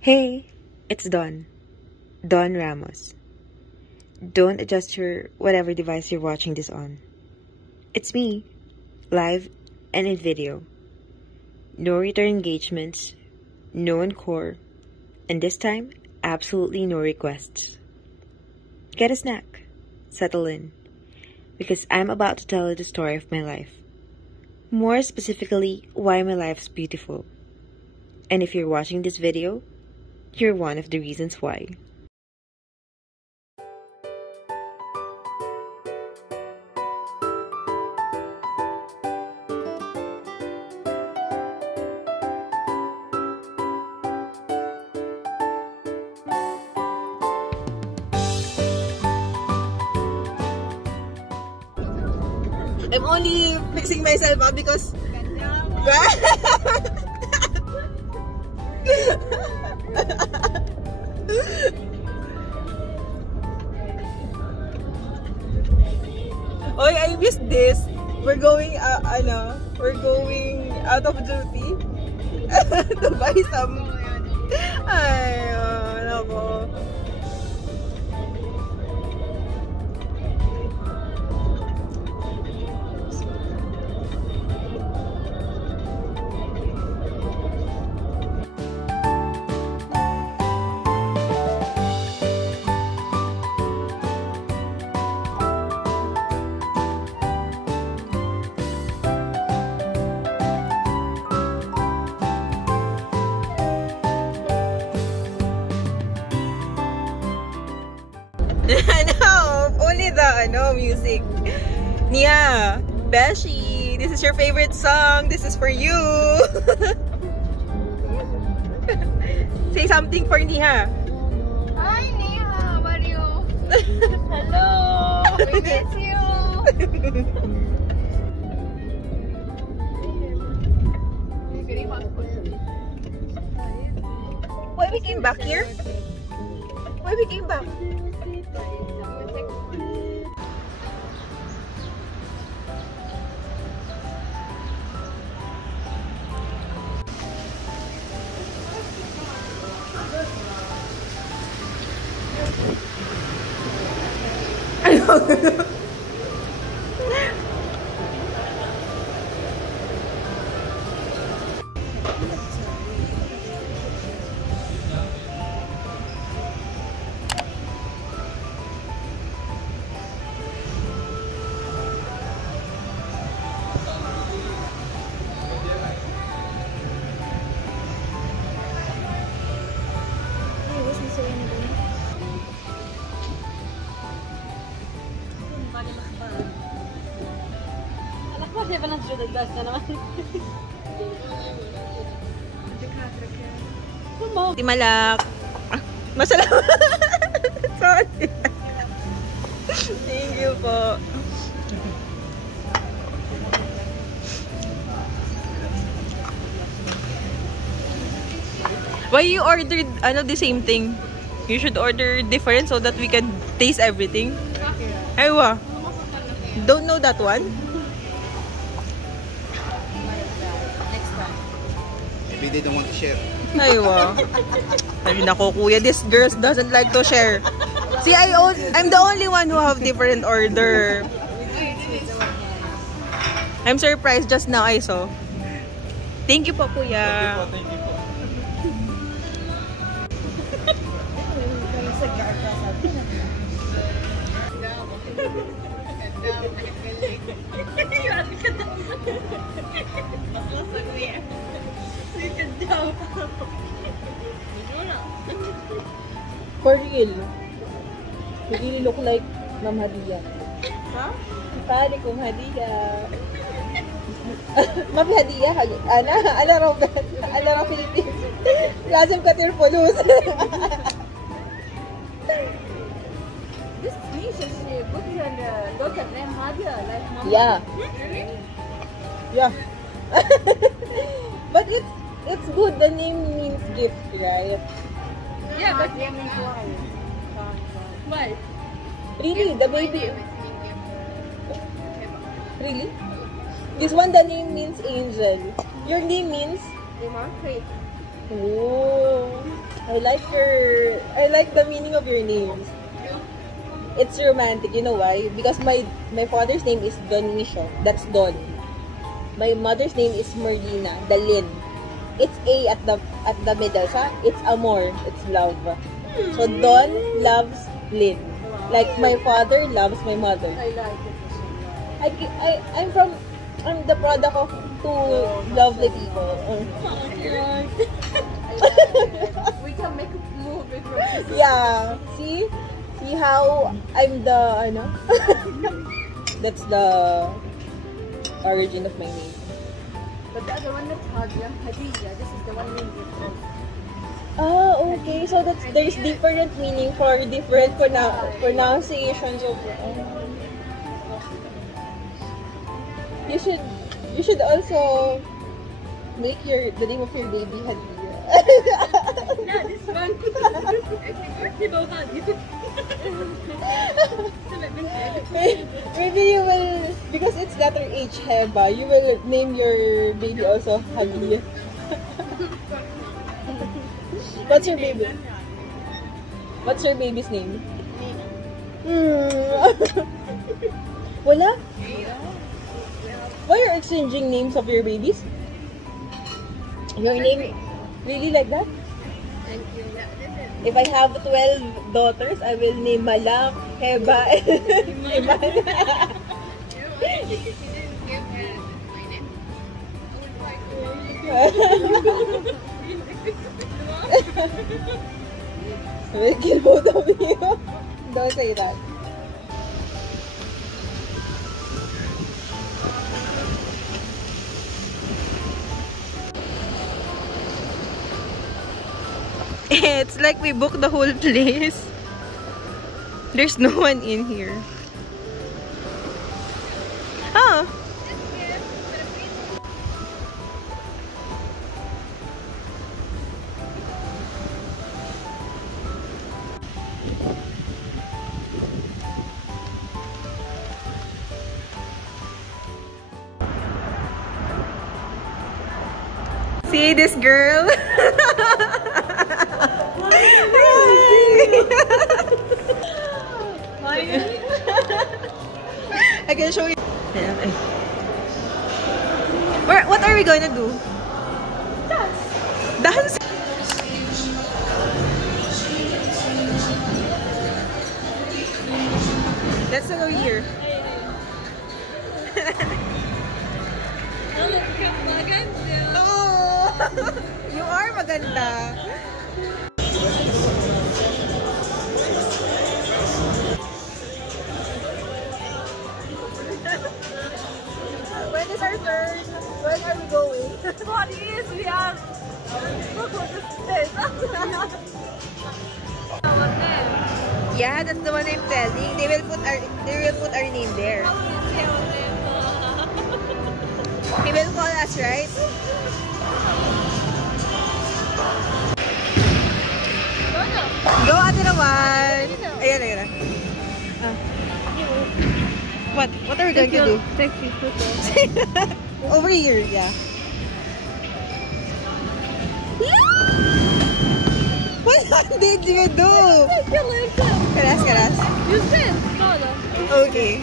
Hey, it's Dawn. Dawn Ramos. Don't adjust your whatever device you're watching this on. It's me, live and in video. No return engagements, no encore, and this time, absolutely no requests. Get a snack, settle in, because I'm about to tell you the story of my life. More specifically, why my life's beautiful. And if you're watching this video, you're one of the reasons why. I'm only fixing myself up because Oy, I missed this. We're going out of duty to buy some. Ay, nako. No, only the music. Nia, Beshi, this is your favorite song. This is for you. Say something for Nia. Hi Nia, how are you? Hello, we miss you. Why we came back here? Why we came back? Timalak. Masalamat. Sorry. Thank you po. Why you ordered the same thing? You should order different so that we can taste everything. Aywa. Don't know that one? Maybe they don't want to share. Aywa. Ay, nako kuya, this girl doesn't like to share. See, I'm the only one who have different order. I'm surprised just now I saw. Thank you po kuya. Thank you po. For real. You really look like Ma'am Hadia. Huh? Si pare kong Hadia. Ma'am Hadia, Ana Robert, Ana Philippines. Lazim Katir Polos. This niche is good and daughter named Hadia, like mama. Yeah. Really? Yeah. But it's good. The name means gift, right? Yeah, but name is why. Why? Really, the baby. Really? This one, the name means angel. Your name means? Immaculate. Oh. I like the meaning of your names. It's romantic, you know why? Because my father's name is Donisho. That's Don. My mother's name is Merlina, the Lin. It's A at the middle, sa? It's amor, it's love. So Don loves Lin. Like my father loves my mother. I like it. I'm the product of two lovely people. We can make a movie from this. Yeah. See how I'm the that's the origin of my name. But the other one that's Hadija. This is the one named different. Oh, okay. So there's different meaning for different pronunciations of. You should also make the name of your baby Hadija. Yeah, this one. Maybe you will, because it's letter H, Heba, you will name your baby also Hadija. What's your baby's name? Wala? Why are you exchanging names of your babies? Your name really like that? Thank you. If I have 12 daughters, I will name Malak, Heba, and Iman. I will kill both of you. Don't say that. It's like we booked the whole place. There's no one in here. Oh. See this girl? I can show you. What are we going to do? Dance. Dance? That's the new year. Oh, you are maganda. When is our turn? When are we going? What is we are? Look what this is. Yeah, that's the one I'm telling. They will put our name there. He will call us, right? Go, Ate Rawan. Ayan. What are we going to do? Take your photo. Over here, yeah. What did you do? Karas. You said photo. Okay.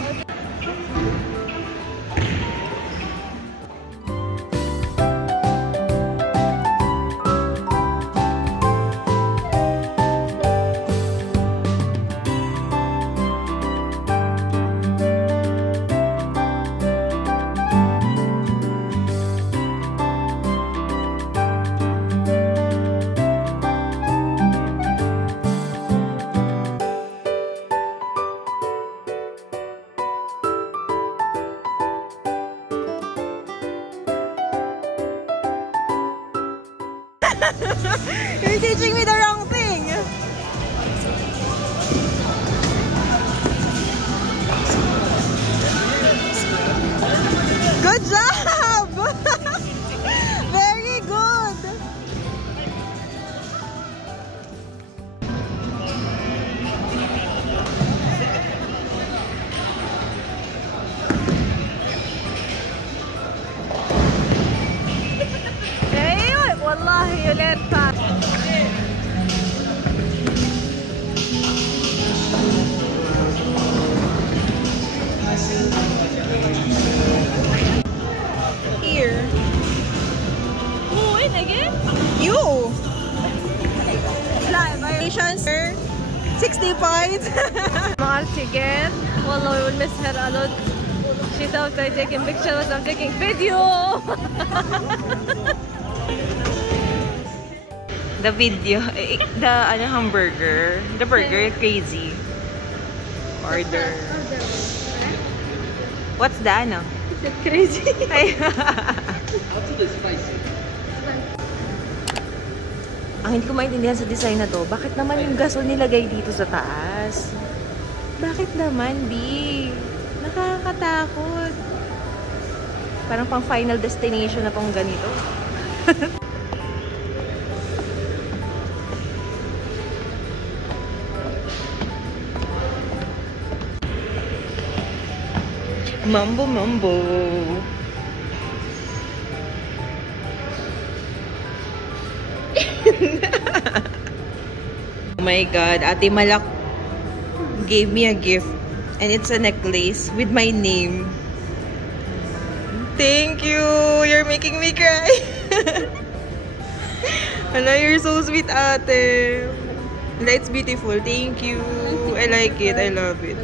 You're teaching me the wrong thing. Good job! Very good! Hey, wallahi, you learn fast. it. Martiget. Wallah, we will miss her a lot. She's outside taking pictures. I'm taking video. The video, the hamburger. The burger, crazy. Order. What's the Crazy. Ang hindi ko maintindihan sa design na to, bakit naman yung gasol nilagay dito sa taas? Bakit naman, B? Nakakatakot. Parang pang final destination na tong ganito. Mambo mambo. Oh my god, Ate Malak gave me a gift and it's a necklace with my name. Thank you! You're making me cry. Hala, you're so sweet, Ate. Hala, it's beautiful. Thank you. I like it. I love it.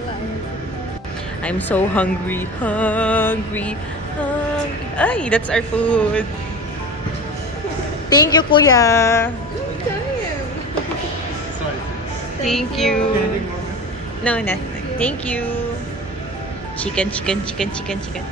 I'm so hungry. Hungry. Hungry. Ay, that's our food. Thank you, Kuya. Thank you. No, no. Thank you. Chicken, chicken, chicken, chicken, chicken.